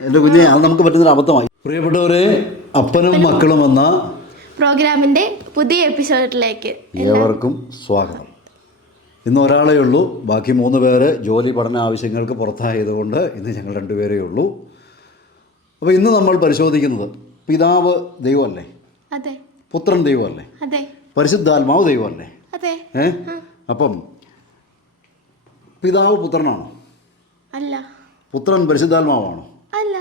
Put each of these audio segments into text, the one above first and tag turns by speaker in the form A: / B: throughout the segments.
A: എന്റെ കുഞ്ഞെ അത് നമുക്ക് പറ്റുന്നൊരു അബദ്ധമായി. പ്രിയപ്പെട്ടവരെ അപ്പനും മക്കളും എന്ന
B: പ്രോഗ്രാമിന്റെ പുതിയ എപ്പിസോഡിലേക്ക്
A: ഏവർക്കും സ്വാഗതം. ഇന്ന് ഒരാളേ ഉള്ളൂ. ബാക്കി മൂന്ന് പേര് ജോലി പഠന ആവശ്യങ്ങൾക്ക് പുറത്തായതുകൊണ്ട് ഇന്ന് ഞങ്ങൾ രണ്ടുപേരേ ഉള്ളൂ. അപ്പോൾ ഇന്ന് നമ്മൾ പരിശോധിക്കുന്നത് പിതാവ് ദൈവമല്ലേ?
B: അതെ.
A: പുത്രൻ ദൈവമല്ലേ?
B: അതെ.
A: പരിശുദ്ധാത്മാവ് ദൈവമല്ലേ?
B: അതെ.
A: ഏ? അപ്പം പിതാവ് പുത്രനാണോ?
B: അല്ല.
A: പുത്രൻ പരിശുദ്ധാത്മാവാണോ?
B: അല്ല.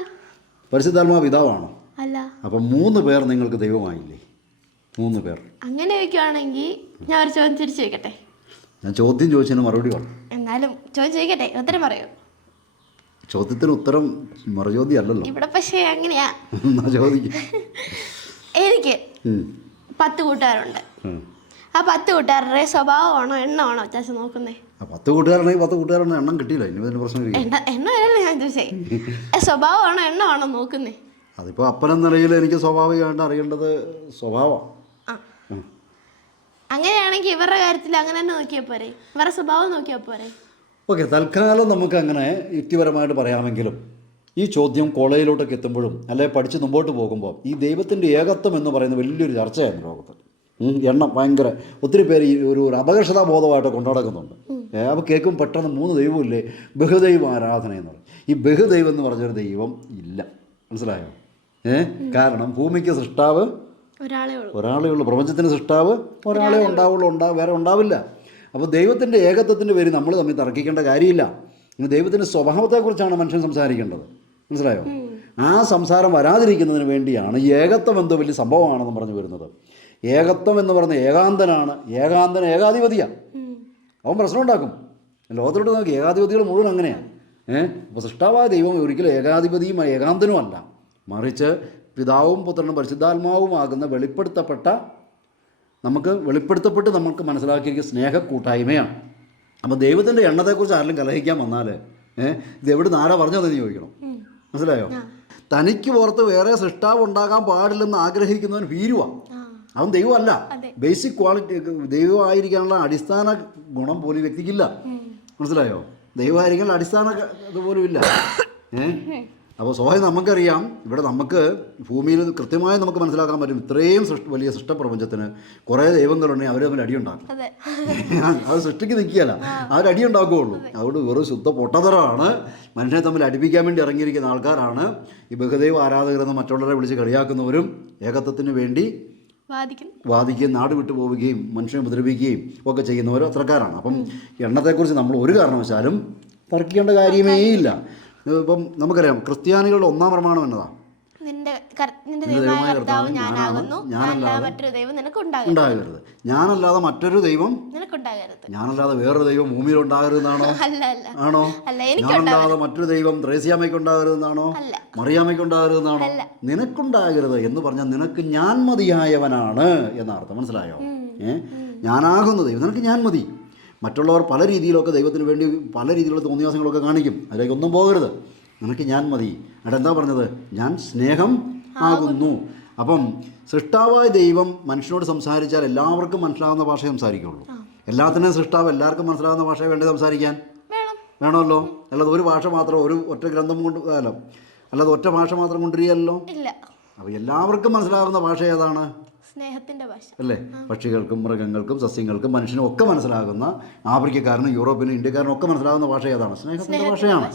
A: പരിശുദ്ധാത്മാവ് പിതാവാണോ
B: അല്ല.
A: അപ്പം മൂന്ന് പേർ നിങ്ങൾക്ക് ദൈവമായില്ലേ? മൂന്ന് പേർ.
B: അങ്ങനെ ചോദിക്കുവാണെങ്കിൽ ഞാൻ ഒരു ചോദ്യം തിരിച്ചു ചോദിക്കട്ടെ?
A: ഞാൻ ചോദ്യം ചോദിച്ചതിന് മറുപടി പറഞ്ഞു
B: എന്നാലും ചോദ്യം ചോദിക്കട്ടെ? ഉത്തരം പറയൂ.
A: ചോദ്യത്തിന് ഉത്തരം മറുചോദ്യം അല്ലല്ലോ.
B: ഇവിടെ പക്ഷേ അങ്ങനെയാ.
A: ചോദിക്കും.
B: എനിക്ക്. പത്ത് കൂട്ടുകാരുണ്ട്. ആ പത്ത് കൂട്ടുകാരുടെ സ്വഭാവമാണോ എണ്ണമാണോ അത്യാവശ്യം നോക്കുന്നേ?
A: ആ പത്ത് കൂട്ടുകാരാണെങ്കിൽ പത്ത് കൂട്ടുകാരാണ് എണ്ണം കിട്ടിയില്ല. ഇനി അതിന് പ്രശ്നം
B: എണ്ണ എണ്ണമല്ലല്ലോ ഞാൻ ചോദിച്ചേ. സ്വഭാവമാണോ എണ്ണമാണോ നോക്കുന്നേ?
A: അതിപ്പോൾ അപ്പനെന്ന നിലയിൽ എനിക്ക് സ്വാഭാവികമായിട്ട് അറിയേണ്ടത് സ്വഭാവം.
B: അങ്ങനെയാണെങ്കിൽ ഇവരുടെ കാര്യത്തിൽ അങ്ങനെ തന്നെ നോക്കിയാൽ പോരെ. ഇവരുടെ സ്വഭാവം നോക്കിയാൽ പോരെ.
A: ഓക്കെ തൽക്കാലം നമുക്ക് അങ്ങനെ യുക്തിപരമായിട്ട് പറയാമെങ്കിലും ഈ ചോദ്യം കോളേജിലോട്ടൊക്കെ എത്തുമ്പോഴും അല്ലെ പഠിച്ച് മുമ്പോട്ട് പോകുമ്പോൾ ഈ ദൈവത്തിന്റെ ഏകത്വം എന്ന് പറയുന്ന വലിയൊരു ചർച്ചയായിരുന്നു ലോകത്ത്. എണ്ണം ഭയങ്കര ഒത്തിരി പേര് ഈ ഒരു ഒരു അപകർഷതാ ബോധമായിട്ട് കൊണ്ടുനടക്കുന്നുണ്ട് അപ്പോൾ കേൾക്കും പെട്ടെന്ന് മൂന്ന് ദൈവമില്ലേ? ബഹുദൈവ ആരാധന എന്ന് പറയും. ഈ ബഹുദൈവം എന്ന് പറഞ്ഞൊരു ദൈവം ഇല്ല. മനസ്സിലായോ? ഏ കാരണം ഭൂമിക്ക് സൃഷ്ടാവ്
B: ഒരാളേ ഉള്ളൂ.
A: പ്രപഞ്ചത്തിന് സൃഷ്ടാവ് ഒരാളെ ഉണ്ടാവുള്ളൂ. ഉണ്ടാ വേറെ ഉണ്ടാവില്ല. അപ്പോൾ ദൈവത്തിന്റെ ഏകത്വത്തിന്റെ പേര് നമ്മൾ തമ്മിൽ തർക്കിക്കേണ്ട കാര്യമില്ല. ദൈവത്തിന്റെ സ്വഭാവത്തെക്കുറിച്ചാണ് മനുഷ്യൻ സംസാരിക്കേണ്ടത്. മനസ്സിലായോ? ആ സംസാരം വരാതിരിക്കുന്നതിന് വേണ്ടിയാണ് ഏകത്വം എന്തോ വലിയ സംഭവമാണെന്ന് പറഞ്ഞു വരുന്നത്. ഏകത്വം എന്ന് പറഞ്ഞ ഏകാന്തനാണ്. ഏകാന്തൻ ഏകാധിപതിയാണ് അവൻ പ്രശ്നം ഉണ്ടാക്കും. ലോകത്തിലോട്ട് നോക്കി ഏകാധിപതികൾ മുഴുവൻ അങ്ങനെയാണ് ഏഹ് അപ്പോൾ സൃഷ്ടാവായ ദൈവം ഒരിക്കലും ഏകാധിപതിയും ഏകാന്തനും അല്ല. മറിച്ച് പിതാവും പുത്രനും പരിശുദ്ധാത്മാവുമാകുന്ന വെളിപ്പെടുത്തപ്പെട്ട നമുക്ക് വെളിപ്പെടുത്തപ്പെട്ട് നമുക്ക് മനസ്സിലാക്കിയിരിക്കുന്ന സ്നേഹ കൂട്ടായ്മയാണ് അപ്പോൾ ദൈവത്തിന്റെ എണ്ണത്തെക്കുറിച്ച് ആരെങ്കിലും കലഹിക്കാൻ വന്നാൽ ഏഹ് ഇത് എവിടെ നിന്ന് ആരാ പറഞ്ഞതെന്ന് ചോദിക്കണം. മനസ്സിലായോ? തനിക്ക് പുറത്ത് വേറെ സൃഷ്ടാവ് ഉണ്ടാകാൻ പാടില്ലെന്ന് ആഗ്രഹിക്കുന്നവൻ ഭീരുവാ. അവൻ ദൈവമല്ല. ബേസിക് ക്വാളിറ്റി ദൈവമായിരിക്കാനുള്ള അടിസ്ഥാന ഗുണം പോലും വ്യക്തിക്കില്ല. മനസ്സിലായോ? ദൈവമായിരിക്കാനുള്ള അടിസ്ഥാന ഇതുപോലും ഇല്ല. ഏഹ് അപ്പോൾ സ്വയം നമുക്കറിയാം ഇവിടെ നമുക്ക് ഭൂമിയിൽ കൃത്യമായി നമുക്ക് മനസ്സിലാക്കാൻ പറ്റും ഇത്രയും സൃഷ്ടി വലിയ സൃഷ്ടപ്രപഞ്ചത്തിന് കുറേ ദൈവങ്ങളുണ്ടെങ്കിൽ അവർ തമ്മിൽ അടിയുണ്ടാക്കും.
B: അതെ.
A: സൃഷ്ടിക്ക് നിൽക്കുകയല്ല. അവരടി ഉണ്ടാക്കുകയുള്ളൂ അതുകൊണ്ട് വെറും ശുദ്ധ പൊട്ടതറാണ് മനുഷ്യനെ തമ്മിൽ അടിപ്പിക്കാൻ വേണ്ടി ഇറങ്ങിയിരിക്കുന്ന ആൾക്കാരാണ് ഈ ബഹുദൈവ ആരാധകരെന്ന് മറ്റുള്ളവരെ വിളിച്ച് കളിയാക്കുന്നവരും ഏകത്വത്തിന് വേണ്ടി വാദിക്കുകയും നാട് വിട്ടു പോവുകയും മനുഷ്യനെ ഉപദ്രവിക്കുകയും ഒക്കെ ചെയ്യുന്നവരും അത്രക്കാരാണ് അപ്പം എണ്ണത്തെക്കുറിച്ച് നമ്മൾ ഒരു കാരണവശാലും തർക്കിക്കേണ്ട കാര്യമേ ഇല്ല. ഇപ്പം നമുക്കറിയാം ക്രിസ്ത്യാനികളുടെ ഒന്നാം പ്രമാണം എന്നതാ?
B: നിന്റെ ദൈവമായ കർത്താവ് ഞാനാകുന്നു.
A: ഞാനല്ലാതെ
B: മറ്റൊരു ദൈവം
A: ഉണ്ടാകരുത്. ഞാനല്ലാതെ മറ്റൊരു ദൈവം
B: നിനക്കുണ്ടാകരുത്.
A: ഞാനല്ലാതെ വേറൊരു ദൈവം ഭൂമിയിൽ ഉണ്ടാകരുതെന്നാണോ ആണോ? ഞാനല്ലാതെ മറ്റൊരു ദൈവം ത്രേസ്യാമ്മയ്ക്ക് ഉണ്ടാകരുതെന്നാണോ
B: അല്ല.
A: മറിയാമ്മയ്ക്ക് ഉണ്ടാകരുതെന്നാണോ. നിനക്കുണ്ടാകരുത് എന്ന് പറഞ്ഞാൽ നിനക്ക് ഞാൻ മതിയായവനാണ് എന്നർത്ഥം. മനസ്സിലായോ? ഏഹ് ഞാനാകുന്ന ദൈവം. നിനക്ക് ഞാൻ മതി. മറ്റുള്ളവർ പല രീതിയിലൊക്കെ ദൈവത്തിന് വേണ്ടി പല രീതിയിലുള്ള തോന്നിയാസങ്ങളൊക്കെ കാണിക്കും. അതിലേക്കൊന്നും പോകരുത്. നിനക്ക് ഞാൻ മതി. അവിടെ എന്താ പറഞ്ഞത്? ഞാൻ സ്നേഹം ആകുന്നു. അപ്പം സൃഷ്ടാവായ ദൈവം മനുഷ്യനോട് സംസാരിച്ചാൽ എല്ലാവർക്കും മനസ്സിലാവുന്ന ഭാഷ സംസാരിക്കുള്ളൂ. എല്ലാത്തിനും സൃഷ്ടാവ് എല്ലാവർക്കും മനസ്സിലാവുന്ന ഭാഷ വേണ്ടി സംസാരിക്കാൻ?
B: വേണം.
A: വേണമല്ലോ? അല്ലാതെ ഒരു ഭാഷ മാത്രം ഒരു ഒറ്റ ഗ്രന്ഥം കൊണ്ട് അല്ല അല്ലാതെ ഒറ്റ ഭാഷ മാത്രം കൊണ്ടുവരികയല്ലോ
B: ഇല്ല.
A: അപ്പോൾ എല്ലാവർക്കും മനസ്സിലാകുന്ന ഭാഷ ഏതാണ്?
B: സ്നേഹത്തിന്റെ ഭാഷ.
A: അല്ലേ? പക്ഷികൾക്കും മൃഗങ്ങൾക്കും സസ്യങ്ങൾക്കും മനുഷ്യനും ഒക്കെ മനസ്സിലാകുന്ന ആഫ്രിക്കക്കാരനും യൂറോപ്പിനും ഇന്ത്യക്കാരനും ഒക്കെ മനസ്സിലാകുന്ന ഭാഷ ഏതാണ്? സ്നേഹത്തിന്റെ ഭാഷയാണ്.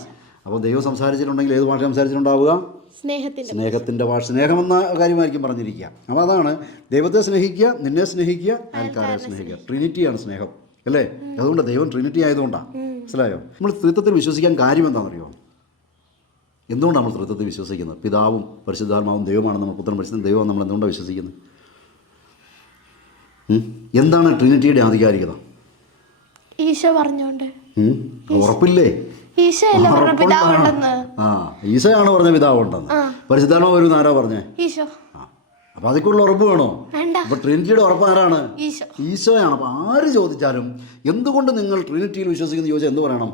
A: അപ്പോൾ ദൈവം സംസാരിച്ചിട്ടുണ്ടെങ്കിൽ ഏത് ഭാഷ സംസാരിച്ചിട്ടുണ്ടാവുക?
B: സ്നേഹത്തിന്റെ
A: ഭാഷ. സ്നേഹമെന്ന കാര്യമായിരിക്കും പറഞ്ഞിരിക്കുക. അപ്പോൾ അതാണ് ദൈവത്തെ സ്നേഹിക്കുക നിന്നെ സ്നേഹിക്കുക ആൾക്കാരെ സ്നേഹിക്കുക. ട്രിനിറ്റിയാണ് സ്നേഹം. അല്ലേ? അതുകൊണ്ട് ദൈവം ട്രിനിറ്റി ആയതുകൊണ്ടാണ് മനസ്സിലായോ? നമ്മൾ തൃത്വത്തിൽ വിശ്വസിക്കാൻ കാര്യം എന്താണെന്നറിയോ? എന്തുകൊണ്ടാണ് നമ്മൾ തൃത്വത്തിൽ വിശ്വസിക്കുന്നത്? പിതാവും പരിശുദ്ധാത്മാവും ദൈവമാണ് നമ്മൾ പുത്രൻ പരിശുദ്ധ ദൈവം നമ്മൾ എന്തുകൊണ്ടാണ് വിശ്വസിക്കുന്നത്? എന്താണ് ട്രിനിറ്റിയുടെ ആധികാരികത?
B: ഈശോ പറഞ്ഞോണ്ട്?
A: ഉറപ്പില്ലേ?
B: ഈശോ അല്ല പറഞ്ഞ പിതാവുണ്ടെന്ന്?
A: ആ ഈശോയാണ് പറഞ്ഞ പിതാവുണ്ടെന്ന്. പരിശുദ്ധാത്മാവ് ഒരു ആരാ പറഞ്ഞേ?
B: ഈശോ.
A: ആ അപ്പോൾ അതിക്കുള്ള ഉറപ്പ് വേണോ? അപ്പൊ ട്രിനിറ്റിയുടെ ഉറപ്പ് ആരാണ്?
B: ഈശോ.
A: ഈശോയാണ്. അപ്പൊ ആര് ചോദിച്ചാലും എന്തുകൊണ്ട് നിങ്ങൾ ട്രിനിറ്റിയിൽ വിശ്വസിക്കുന്ന ചോദിച്ചാൽ എന്ത് പറയണം?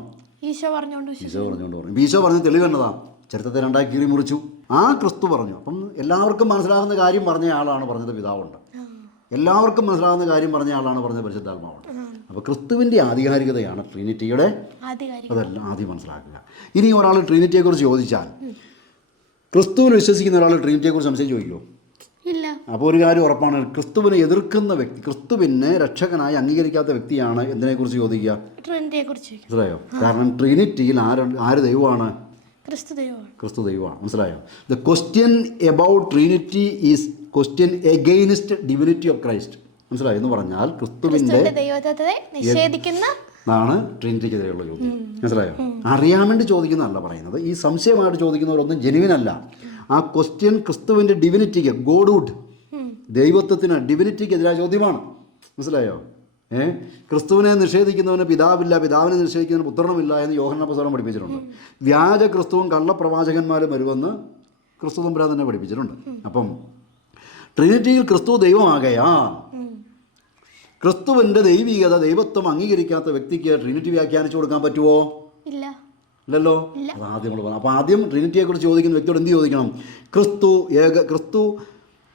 B: ഈശോ പറഞ്ഞോണ്ട്.
A: ഈശോ പറഞ്ഞുകൊണ്ട് പറഞ്ഞു ഈശോ പറഞ്ഞ തെളിവ് എന്നതാ ചരിത്രത്തെ രണ്ടായി കീറി മുറിച്ചു. ആ ക്രിസ്തു പറഞ്ഞു. അപ്പം എല്ലാവർക്കും മനസ്സിലാകുന്ന കാര്യം പറഞ്ഞ ആളാണ് പറഞ്ഞത് പിതാവുണ്ട്. എല്ലാവർക്കും മനസ്സിലാകുന്ന കാര്യം പറഞ്ഞ ആളാണ് പറഞ്ഞ പരിശുദ്ധാത്മാവാണ്. അപ്പോൾ ക്രിസ്തുവിന്റെ ആധികാരികതയാണ് ട്രിനിറ്റിയുടെ അതെല്ലാം ആദ്യം മനസ്സിലാക്കുക. ഇനി ഒരാൾ ട്രിനിറ്റിയെക്കുറിച്ച് ചോദിച്ചാൽ ക്രിസ്തുവിൽ വിശ്വസിക്കുന്ന ഒരാൾ ട്രിനിറ്റിയെക്കുറിച്ച് സംശയം ചോദിക്കുമോ
B: ഇല്ല.
A: അപ്പോൾ ഒരു കാര്യം ഉറപ്പാണ് ക്രിസ്തുവിനെ എതിർക്കുന്ന വ്യക്തി ക്രിസ്തുവിനെ രക്ഷകനായി അംഗീകരിക്കാത്ത വ്യക്തിയാണ് എന്തിനെക്കുറിച്ച് ചോദിക്കുക? മനസ്സിലായോ? കാരണം ട്രിനിറ്റിയിൽ ആര് ആര് ദൈവമാണ്?
B: ക്രിസ്തു ദൈവമാണ്.
A: ക്രിസ്തു ദൈവമാണ്. മനസ്സിലായോ? The question about trinity is question against divinity of Christ മനസ്സിലായി? എന്ന് പറഞ്ഞാൽ
B: ക്രിസ്തുവിന്റെ നിഷേധിക്കുന്ന
A: ആണ് ട്രിനിറ്റിക്കെതിരെയുള്ള ചോദ്യം. മനസ്സിലായോ? അറിയാൻ വേണ്ടി ചോദിക്കുന്നതല്ല പറയുന്നത്. ഈ സംശയമായിട്ട് ചോദിക്കുന്നവരൊന്നും ജെനുവിൻ അല്ല ആ ക്വസ്റ്റ്യൻ ക്രിസ്തുവിന്റെ ഡിവിനിറ്റിക്ക് ഗോഡ്വുഡ് ദൈവത്വത്തിന് ഡിവിനിറ്റിക്കെതിരായ ചോദ്യമാണ്. മനസ്സിലായോ? ഏ? ക്രിസ്തുവിനെ നിഷേധിക്കുന്നവന് പിതാവില്ല പിതാവിനെ നിഷേധിക്കുന്നവന് പുത്രനുമില്ല എന്ന് യോഹന പുസ്തകം പഠിപ്പിച്ചിട്ടുണ്ട്. വ്യാജ ക്രിസ്തുവും കള്ളപ്രവാചകന്മാരും വരുമെന്ന് ക്രിസ്തു തമ്പുരാൻ തന്നെ പഠിപ്പിച്ചിട്ടുണ്ട്. അപ്പം ട്രിനിറ്റിയിൽ ക്രിസ്തു ദൈവമാകയാ. ക്രിസ്തുവിന്റെ ദൈവികത ദൈവത്വം അംഗീകരിക്കാത്ത വ്യക്തിക്ക് ട്രിനിറ്റി വ്യാഖ്യാനിച്ചു കൊടുക്കാൻ പറ്റുമോ
B: ഇല്ല.
A: ഇല്ലല്ലോ? അത് ആദ്യം നമ്മൾ പറഞ്ഞു അപ്പോൾ ആദ്യം ട്രിനിറ്റിയെക്കുറിച്ച് ചോദിക്കുന്ന വ്യക്തിയോട് എന്ത് ചോദിക്കണം? ക്രിസ്തു ഏക ക്രിസ്തു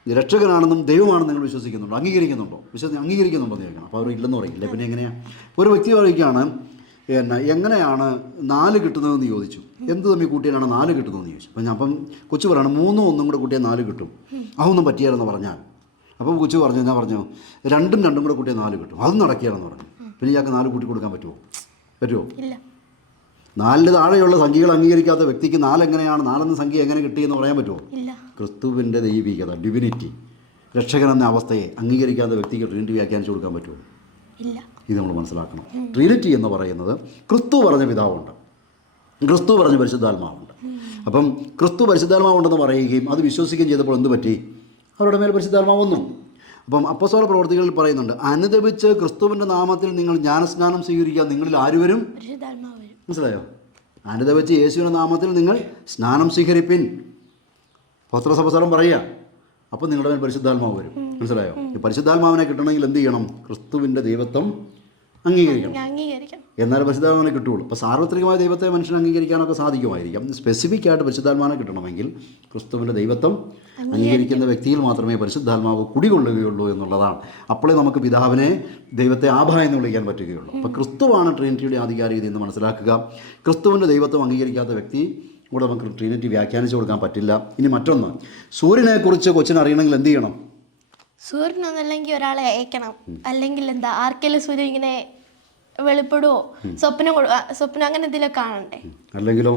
A: രക്ഷകനാണെന്നും ദൈവമാണെന്നും നിങ്ങൾ വിശ്വസിക്കുന്നുണ്ടോ? അംഗീകരിക്കുന്നുണ്ടോ? വിശ്വസി അംഗീകരിക്കുന്നുണ്ടോ എന്ന് ചോദിക്കണം. അപ്പോൾ അവർ ഇല്ലെന്ന് പറയില്ല. പിന്നെ എങ്ങനെയാണ് ഒരു വ്യക്തി പറയുകയാണ് എന്നാ എങ്ങനെയാണ് നാല് കിട്ടുന്നതെന്ന് ചോദിച്ചു. എന്ത് തമ്മിൽ കൂട്ടിയാലാണ് നാല് കിട്ടുന്നതെന്ന് ചോദിച്ചു. അപ്പം ഞാൻ അപ്പം കൊച്ചു പറയാണ് മൂന്നും ഒന്നും കൂടെ കൂട്ടിയാൽ നാല് കിട്ടും. അതൊന്നും പറ്റിയാലെന്ന് പറഞ്ഞാൽ. അപ്പം കൊച്ചു പറഞ്ഞു എന്നാ പറഞ്ഞു രണ്ടും രണ്ടും കൂടെ കൂട്ടിയാൽ നാല് കിട്ടും. അതും നടക്കിയാലെന്ന് പറഞ്ഞു. പിന്നെ ഇയാൾക്ക് നാല് കൂട്ടി കൊടുക്കാൻ പറ്റുമോ? പറ്റുമോ? നാലിന് താഴെയുള്ള സംഖ്യകൾ അംഗീകരിക്കാത്ത വ്യക്തിക്ക് നാലെങ്ങനെയാണ് നാലെന്ന സംഖ്യ എങ്ങനെ കിട്ടിയെന്ന് പറയാൻ പറ്റുമോ? ക്രിസ്തുവിന്റെ ദൈവികത ഡിവിനിറ്റി രക്ഷകൻ എന്ന അവസ്ഥയെ അംഗീകരിക്കാത്ത വ്യക്തിക്ക് ട്രിനിറ്റി വ്യാഖ്യാനിച്ചു കൊടുക്കാൻ പറ്റുമോ? ഇത് നമ്മൾ മനസ്സിലാക്കണം. ട്രിനിറ്റി എന്ന് പറയുന്നത് ക്രിസ്തു പറഞ്ഞ പിതാവുണ്ട്. ക്രിസ്തു പറഞ്ഞ പരിശുദ്ധാത്മാവുണ്ട്. അപ്പം ക്രിസ്തു പരിശുദ്ധാത്മാവുണ്ടെന്ന് പറയുകയും അത് വിശ്വസിക്കുകയും ചെയ്തപ്പോൾ എന്ത് പറ്റി? അവരുടെ മേൽ പരിശുദ്ധാത്മാവ് വന്നു അപ്പം അപ്പസോള പ്രവർത്തികളിൽ പറയുന്നുണ്ട് അനുദപിച്ച് ക്രിസ്തുവിന്റെ നാമത്തിൽ നിങ്ങൾ ജ്ഞാനസ്നാനം സ്വീകരിക്കുക നിങ്ങളിൽ ആരുവരും മനസ്സിലായോ? അനുദപിച്ച് യേശുവിന്റെ നാമത്തിൽ നിങ്ങൾ സ്നാനം സ്വീകരിപ്പിൻ. പത്രസഭസ്ഥലം പറയുക. അപ്പോൾ നിങ്ങളുടെ മേൽ പരിശുദ്ധാത്മാവ് വരും. മനസ്സിലായോ? പരിശുദ്ധാത്മാവിനെ കിട്ടണമെങ്കിൽ എന്ത് ചെയ്യണം? ക്രിസ്തുവിന്റെ ദൈവത്വം അംഗീകരിക്കണം. എന്നാലും പരിശുദ്ധാത്മാവിനെ കിട്ടുള്ളൂ അപ്പോൾ സാർവത്രികമായ ദൈവത്തെ മനുഷ്യൻ അംഗീകരിക്കാനൊക്കെ സാധിക്കുമായിരിക്കാം. സ്പെസിഫിക് ആയിട്ട് പരിശുദ്ധാത്മാവിനെ കിട്ടണമെങ്കിൽ ക്രിസ്തുവിന്റെ ദൈവത്വം അംഗീകരിക്കുന്ന വ്യക്തിയിൽ മാത്രമേ പരിശുദ്ധാത്മാവ് കുടികൊള്ളുകയുള്ളൂ എന്നുള്ളതാണ്. അപ്പോഴേ നമുക്ക് പിതാവിനെ ദൈവത്തെ ആഭ എന്ന് വിളിക്കാൻ പറ്റുകയുള്ളൂ. അപ്പോൾ ക്രിസ്തുവാണ് ട്രിനിറ്റിയുടെ ആധികാരികത എന്ന് മനസ്സിലാക്കുക. ക്രിസ്തുവിന്റെ ദൈവത്വം അംഗീകരിക്കാത്ത വ്യക്തി കൂടെ നമുക്ക് ട്രിനിറ്റി വ്യാഖ്യാനിച്ചു കൊടുക്കാൻ പറ്റില്ല. ഇനി മറ്റൊന്ന്. സൂര്യനെക്കുറിച്ച് കൊച്ചിന് അറിയണമെങ്കിൽ എന്ത് ചെയ്യണം?
B: സൂര്യനൊന്നല്ലെങ്കിൽ ഒരാളെ അയക്കണം. അല്ലെങ്കിൽ എന്താ ആർക്കെല്ലാം സൂര്യൻ ഇങ്ങനെ വെളിപ്പെടുവോ? സ്വപ്നം സ്വപ്നം അങ്ങനെ എന്തെങ്കിലും കാണണ്ടേ?
A: അല്ലെങ്കിലോ?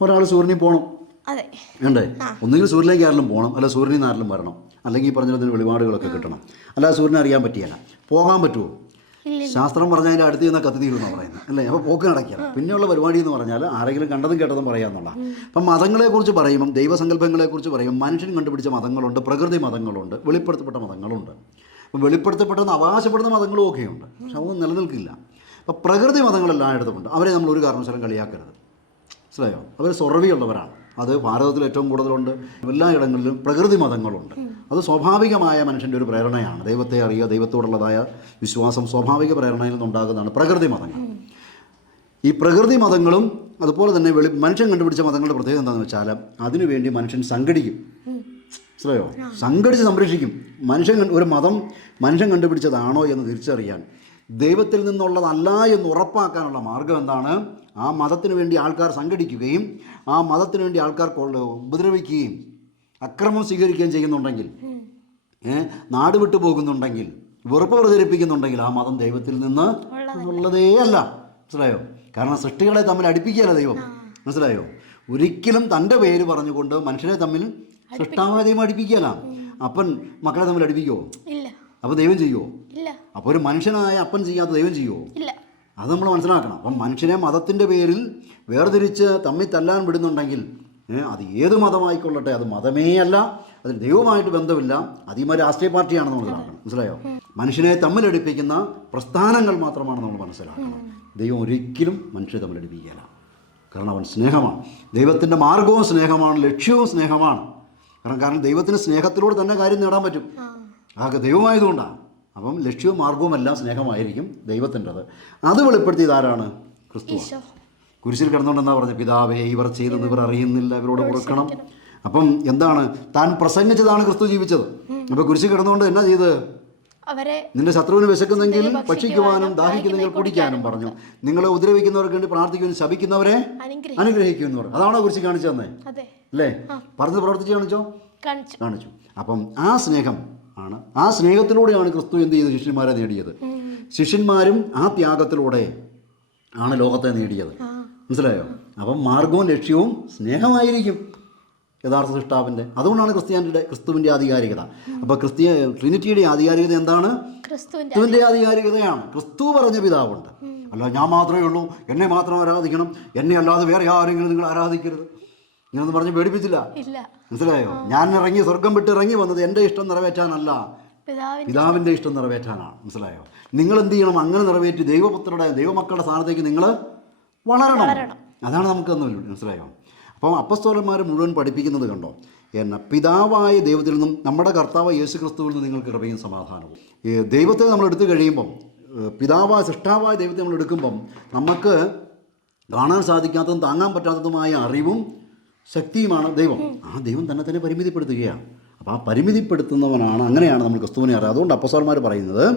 A: ഒരാൾ സൂര്യനെ പോകണം
B: അതെ.
A: വേണ്ടേ? ഒന്നുകിൽ സൂര്യനിലേക്ക് ആരെങ്കിലും പോകണം അല്ല സൂര്യനിൽ നിന്ന് ആരെങ്കിലും വരണം. അല്ലെങ്കിൽ ഈ പറഞ്ഞതിന് വെളിപാടുകളൊക്കെ കിട്ടണം. അല്ലാതെ സൂര്യനെ അറിയാൻ പറ്റിയല്ല പോകാൻ പറ്റുമോ ശാസ്ത്രം പറഞ്ഞാൽ അതിന്റെ അടുത്ത് നിന്ന് കത്തി തീരുമെന്നാണ് പറയുന്നത്. അല്ലേ? അപ്പോൾ പോക്ക് നടക്കുക പിന്നെയുള്ള പരിപാടി എന്ന് പറഞ്ഞാൽ ആരെങ്കിലും കണ്ടതും കേട്ടതും പറയാമെന്നുള്ള അപ്പം മതങ്ങളെക്കുറിച്ച് പറയുമ്പം ദൈവസങ്കല്പങ്ങളെക്കുറിച്ച് പറയും മനുഷ്യൻ കണ്ടുപിടിച്ച മതങ്ങളുണ്ട് പ്രകൃതി മതങ്ങളുണ്ട് വെളിപ്പെടുത്തപ്പെട്ട മതങ്ങളുണ്ട്. അപ്പം വെളിപ്പെടുത്തപ്പെട്ടെന്ന് അവകാശപ്പെടുന്ന മതങ്ങളും ഒക്കെയുണ്ട്. പക്ഷെ അതൊന്നും നിലനിൽക്കില്ല. അപ്പം പ്രകൃതി മതങ്ങളെല്ലാം എടുത്തുകൊണ്ട് അവരെ നമ്മൾ ഒരു കാരണവശാലും കളിയാക്കരുത്. മനസ്സിലായോ? അവർ സ്വർവിയുള്ളവരാണ് അത് ഭാരതത്തിൽ ഏറ്റവും കൂടുതലുണ്ട്. എല്ലാ ഇടങ്ങളിലും പ്രകൃതി മതങ്ങളുണ്ട്. അത് സ്വാഭാവികമായ മനുഷ്യന്റെ ഒരു പ്രേരണയാണ്. ദൈവത്തെ അറിയുക ദൈവത്തോടുള്ളതായ വിശ്വാസം സ്വാഭാവിക പ്രേരണയിൽ നിന്നുണ്ടാകുന്നതാണ് പ്രകൃതി മതങ്ങൾ. ഈ പ്രകൃതി മതങ്ങളും അതുപോലെ തന്നെ വെളി മനുഷ്യൻ കണ്ടുപിടിച്ച മതങ്ങളുടെ പ്രത്യേകത എന്താണെന്ന് വെച്ചാൽ അതിനുവേണ്ടി മനുഷ്യൻ സംഘടിക്കും. മനസ്സിലായോ? സംഘടിച്ച് സംരക്ഷിക്കും. മനുഷ്യൻ ഒരു മതം മനുഷ്യൻ കണ്ടുപിടിച്ചതാണോ എന്ന് തിരിച്ചറിയാൻ ദൈവത്തിൽ നിന്നുള്ളതല്ല എന്ന് ഉറപ്പാക്കാനുള്ള മാർഗം എന്താണ്? ആ മതത്തിന് വേണ്ടി ആൾക്കാർ സംഘടിക്കുകയും ആ മതത്തിന് വേണ്ടി ആൾക്കാർ കൊള്ള- ഉപദ്രവിക്കുകയും അക്രമം സ്വീകരിക്കുകയും ചെയ്യുന്നുണ്ടെങ്കിൽ നാട് വിട്ടു പോകുന്നുണ്ടെങ്കിൽ വെറുപ്പ് പ്രചരിപ്പിക്കുന്നുണ്ടെങ്കിൽ ആ മതം ദൈവത്തിൽ നിന്ന് ഉള്ളതേ അല്ല. മനസ്സിലായോ? കാരണം സൃഷ്ടികളെ തമ്മിൽ അടുപ്പിക്കുകയല്ല ദൈവം. മനസ്സിലായോ? ഒരിക്കലും തന്റെ പേര് പറഞ്ഞുകൊണ്ട് മനുഷ്യരെ തമ്മിൽ സൃഷ്ടാവായ ദൈവം അടുപ്പിക്കുകയല്ല അപ്പൻ മക്കളെ തമ്മിൽ അടുപ്പിക്കുമോ അപ്പോൾ ദൈവം ചെയ്യുമോ അപ്പോൾ ഒരു മനുഷ്യനായ അപ്പൻ ചെയ്യാത്ത ദൈവം ചെയ്യുമോ
B: ഇല്ല.
A: അത് നമ്മൾ മനസ്സിലാക്കണം. അപ്പം മനുഷ്യനെ മതത്തിന്റെ പേരിൽ വേർതിരിച്ച് തമ്മിൽ തല്ലാൻ വിടുന്നുണ്ടെങ്കിൽ അത് ഏത് മതമായിക്കൊള്ളട്ടെ? അത് മതമേ അല്ല അതിന് ദൈവമായിട്ട് ബന്ധമില്ല. അതിമ രാഷ്ട്രീയ പാർട്ടിയാണെന്ന് മനസ്സിലാക്കണം. മനസ്സിലായോ? മനുഷ്യനെ തമ്മിലടിപ്പിക്കുന്ന പ്രസ്ഥാനങ്ങൾ മാത്രമാണ് നമ്മൾ മനസ്സിലാക്കണം. ദൈവം ഒരിക്കലും മനുഷ്യരെ തമ്മിലടിപ്പിക്കുകയില്ല. കാരണം അവൻ സ്നേഹമാണ്. ദൈവത്തിന്റെ മാർഗവും സ്നേഹമാണ് ലക്ഷ്യവും സ്നേഹമാണ്. കാരണം കാരണം ദൈവത്തിന് സ്നേഹത്തിലൂടെ തന്നെ കാര്യം നേടാൻ പറ്റും. അതൊക്കെ ദൈവമായതുകൊണ്ടാണ്. അപ്പം ലക്ഷ്യവും മാർഗവും എല്ലാം സ്നേഹമായിരിക്കും ദൈവത്തിന്റെത്. അത് വെളിപ്പെടുത്തിയത് ആരാണ്? ക്രിസ്തു കുരിശിൽ കിടന്നുകൊണ്ട് എന്താ പറഞ്ഞത്? പിതാവേ ഇവർ ചെയ്തെന്ന് ഇവർ അറിയുന്നില്ല ഇവരോട് കൊടുക്കണം അപ്പം എന്താണ്? താൻ പ്രസംഗിച്ചതാണ് ക്രിസ്തു ജീവിച്ചത്. അപ്പോൾ കുരിശിൽ കിടന്നുകൊണ്ട് എന്നാ ചെയ്ത്? നിന്റെ ശത്രുവിന് വിശക്കുന്നെങ്കിൽ
B: ഭക്ഷിക്കുവാനും,
A: ദാഹിക്കുന്നെങ്കിൽ കുടിക്കാനും പറഞ്ഞു. നിങ്ങളെ ഉപദ്രവിക്കുന്നവർക്ക് വേണ്ടി പ്രാർത്ഥിക്കുവാനും ശപിക്കുന്നവരെ
B: അനുഗ്രഹിക്കുന്നവർ
A: അനുഗ്രഹിക്കുമെന്ന് പറഞ്ഞു. അതാണോ കുരിശി കാണിച്ചു തന്നെ അല്ലേ? പറഞ്ഞത് പ്രവർത്തിച്ച് കാണിച്ചു.
B: കാണിച്ചു.
A: അപ്പം ആ സ്നേഹം ആണ്. ആ സ്നേഹത്തിലൂടെയാണ് ക്രിസ്തു എന്ത് ചെയ്ത് ശിഷ്യന്മാരെ നേടിയത്. ശിഷ്യന്മാരും ആ ത്യാഗത്തിലൂടെ ആണ് ലോകത്തെ നേടിയത്. മനസ്സിലായോ? അപ്പം മാർഗവും ലക്ഷ്യവും സ്നേഹമായിരിക്കും യഥാർത്ഥ സൃഷ്ടാവിന്റെ. അതുകൊണ്ടാണ് ക്രിസ്ത്യാനിയുടെ ക്രിസ്തുവിന്റെ ആധികാരികത. അപ്പോൾ ക്രിസ്ത്യ ട്രിനിറ്റിയുടെ ആധികാരികത എന്താണ്?
B: ക്രിസ്തുവിന്റെ
A: ക്രിസ്തുവിന്റെ ആധികാരികതയാണ്. ക്രിസ്തു പറഞ്ഞ പിതാവുണ്ട്. അല്ല ഞാൻ മാത്രമേ ഉള്ളൂ. എന്നെ മാത്രം ആരാധിക്കണം. എന്നെ അല്ലാതെ വേറെ ആരെങ്കിലും നിങ്ങൾ ആരാധിക്കരുത്. ഞാനൊന്നും പറഞ്ഞ് പേടിപ്പിച്ചില്ല? മനസ്സിലായോ? ഞാൻ ഇറങ്ങി സ്വർഗം വിട്ട് ഇറങ്ങി വന്നത് എന്റെ ഇഷ്ടം നിറവേറ്റാനല്ല. പിതാവിന്റെ ഇഷ്ടം നിറവേറ്റാനാണ്. മനസ്സിലായോ? നിങ്ങൾ എന്ത് ചെയ്യണം? അങ്ങനെ നിറവേറ്റി ദൈവപുത്രരുടെ ദൈവമക്കളുടെ സ്ഥാനത്തേക്ക് നിങ്ങൾ വളരണം. അതാണ് നമുക്ക് മനസ്സിലായോ? അപ്പം അപ്പസ്തോലന്മാർ മുഴുവൻ പഠിപ്പിക്കുന്നത് കണ്ടോ? എന്ന പിതാവായ ദൈവത്തിൽ നിന്നും നമ്മുടെ കർത്താവ് യേശു ക്രിസ്തുവിൽ നിന്ന് നിങ്ങൾക്ക് കൃപയും സമാധാനവും. ദൈവത്തെ നമ്മൾ എടുത്തു കഴിയുമ്പം പിതാവായ സൃഷ്ടാവായ ദൈവത്തെ നമ്മൾ എടുക്കുമ്പം നമുക്ക് കാണാൻ സാധിക്കാത്തതും താങ്ങാൻ പറ്റാത്തതുമായ അറിവും ശക്തിയുമാണ് ദൈവം. ആ ദൈവം തന്നെ തന്നെ പരിമിതിപ്പെടുത്തുകയാണ്. അപ്പോൾ ആ പരിമിതിപ്പെടുത്തുന്നവനാണ് അങ്ങനെയാണ് നമ്മൾ ക്രിസ്തുവിനെ അറിയുക. അതുകൊണ്ട് അപ്പസോന്മാർ പറയുന്നത്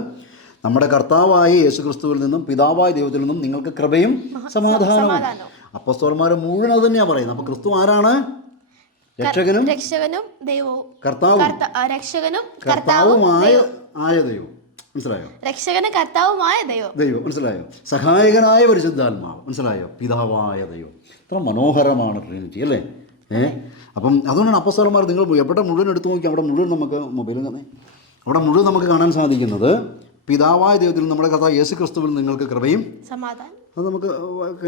A: നമ്മുടെ കർത്താവായ യേശു ക്രിസ്തുവിൽ നിന്നും പിതാവായ ദൈവത്തിൽ നിന്നും നിങ്ങൾക്ക് കൃപയും സമാധാനവും. അപ്പസ്തോന്മാർ മുഴുവൻ അത് തന്നെയാണ് പറയുന്നത്. അപ്പോൾ ക്രിസ്തു ആരാണ്? രക്ഷകനും
B: രക്ഷകനും ദൈവവും.
A: കർത്താവും.
B: രക്ഷകനും കർത്താവും
A: കർത്താവുമായ ആയ ദൈവം മനസ്സിലായോ?
B: രക്ഷകന് കർത്താവുമായ ദൈവം.
A: ദൈവം മനസ്സിലായോ? സഹായകനായ പരിശുദ്ധാത്മാവ് മനസ്സിലായോ? പിതാവായ ദൈവം. ഇത്ര മനോഹരമാണ് ട്രിനിറ്റി അല്ലേ? ഏ? അപ്പം അതുകൊണ്ടാണ് അപ്പസ്വലന്മാർ നിങ്ങൾ എവിടെ മുഴുവൻ എടുത്തു നോക്കി അവിടെ മുഴുവൻ നമുക്ക് മൊബൈലും തന്നെ അവിടെ മുഴുവൻ നമുക്ക് കാണാൻ സാധിക്കുന്നത് പിതാവായ ദൈവത്തിൽ നമ്മുടെ കഥ യേശു ക്രിസ്തുവിൽ നിങ്ങൾക്ക് കൃപയും
B: സമാധാനം.
A: അത് നമുക്ക്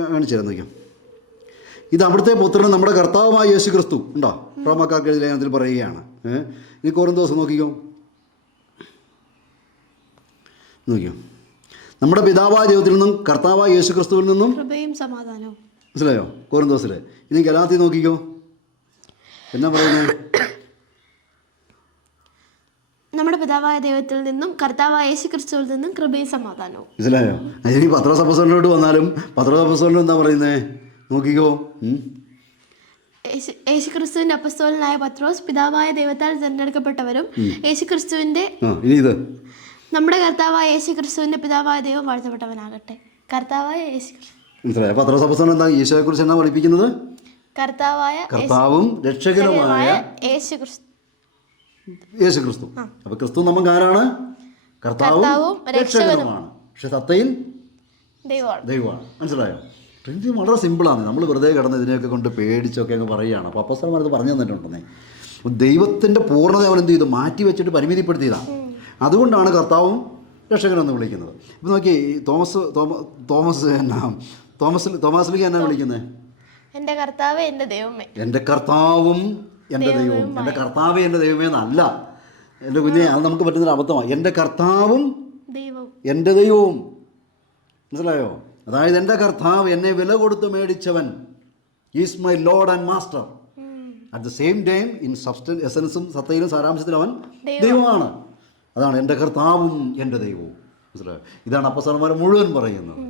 A: കാണിച്ചു തരാം നോക്കാം. ഇത് അവിടുത്തെ പുത്രൻ നമ്മുടെ കർത്താവുമായ യേശു ക്രിസ്തു ഉണ്ടോ? റോമക്കാർക്ക് ലേഖനത്തിൽ പറയുകയാണ്. ഏഹ് ഇനി കോറിന്തോസ് നോക്കിക്കോ. നോക്കിയോ? നമ്മുടെ പിതാവായ ദൈവത്തിൽ നിന്നും കർത്താവായ യേശു ക്രിസ്തുവിൽ നിന്നും
B: കൃപയും സമാധാനവും.
A: മനസ്സിലായോ? കോറിന്തോസിൽ ഇനി ഗലാത്തി നോക്കിക്കോ. എന്നാ പറയുന്നത്
B: നമ്മുടെ പിതാവായ ദൈവത്തിൽ നിന്നും കർത്താവായ യേശു ക്രിസ്തുവിൽ നിന്നും കൃപയും സമാധാനവും.
A: മനസ്സിലായോ? ഇനി പത്രോസ് അപ്പസ്തോലിനോട് വന്നാലും പത്രോസ് അപ്പസ്തോലിന് എന്താ പറയുന്നത് നോക്കിക്കോ. ഉം.
B: യേശു- യേശു ക്രിസ്തുവിന്റെ അപ്പസ്തോലനായ പത്രോസ് പിതാവായ ദൈവത്താൽ തിരഞ്ഞെടുക്കപ്പെട്ടവരും യേശു ക്രിസ്തുവിന്റെ
A: ഇനി ഇത്.
B: നമ്മുടെ കർത്താവായ യേശു ക്രിസ്തുവിന്റെ പിതാവായ ദൈവം വാഴ്ത്തപ്പെട്ടവനാകട്ടെ. കർത്താവായ യേശു
A: മനസ്സിലായോ പത്രോസ് അപ്പസ്തോലൻ എന്താ? എന്നാ പഠിപ്പിക്കുന്നത്?
B: കർത്താവായ
A: കർത്താവും രക്ഷകനുമായ
B: യേശു ക്രിസ്തു
A: യേശു ക്രിസ്തു അപ്പൊ ക്രിസ്തു നമുക്ക് ആരാണ് കർത്താവും രക്ഷകനുമാണ്. പക്ഷെ സത്തയിൽ
B: ദൈവമാണ്.
A: മനസ്സിലായോ? ട്രിനിറ്റി വളരെ സിമ്പിളാണ്. നമ്മൾ വെറുതെ കിടന്ന് ഇതിനെയൊക്കെ കൊണ്ട് പേടിച്ചൊക്കെ അങ്ങ് പറയുകയാണ്. അപ്പോൾ അപ്പസ്തലന്മാരത് പറഞ്ഞു തന്നിട്ടുണ്ടെന്നേ. ദൈവത്തിന്റെ പൂർണത അവൻ എന്ത് ചെയ്തു? മാറ്റി വെച്ചിട്ട് പരിമിതിപ്പെടുത്തിയതാണ് അതുകൊണ്ടാണ് കർത്താവും രക്ഷകനെന്ന് വിളിക്കുന്നത്. ഇപ്പം നോക്കി തോമസ് തോമസ് എന്നാ തോമസ് തോമസ് എന്നാ വിളിക്കുന്നത്
B: എന്റെ കർത്താവ് എന്റെ ദൈവമേ.
A: എന്റെ കർത്താവും എന്റെ ദൈവവും. എന്റെ കർത്താവ് എന്റെ ദൈവമേ എന്നല്ല. എന്റെ കുഞ്ഞെ അത് നമുക്ക് പറ്റുന്നൊരു അബദ്ധമാണ് എന്റെ കർത്താവും
B: ദൈവവും.
A: എന്റെ ദൈവവും. മനസ്സിലായോ? അതായത് എന്റെ കർത്താവ് എന്നെ വില കൊടുത്ത് മേടിച്ചവൻ is my lord and master. At the same time in substance എസൻസും സത്തയിലും സാരാംശത്തിലും അവൻ ദൈവമാണ്. അതാണ് എന്റെ കർത്താവും എന്റെ ദൈവവും. മനസ്സിലായോ? ഇതാണ് അപ്പസ്വലന്മാർ മുഴുവൻ പറയുന്നത്.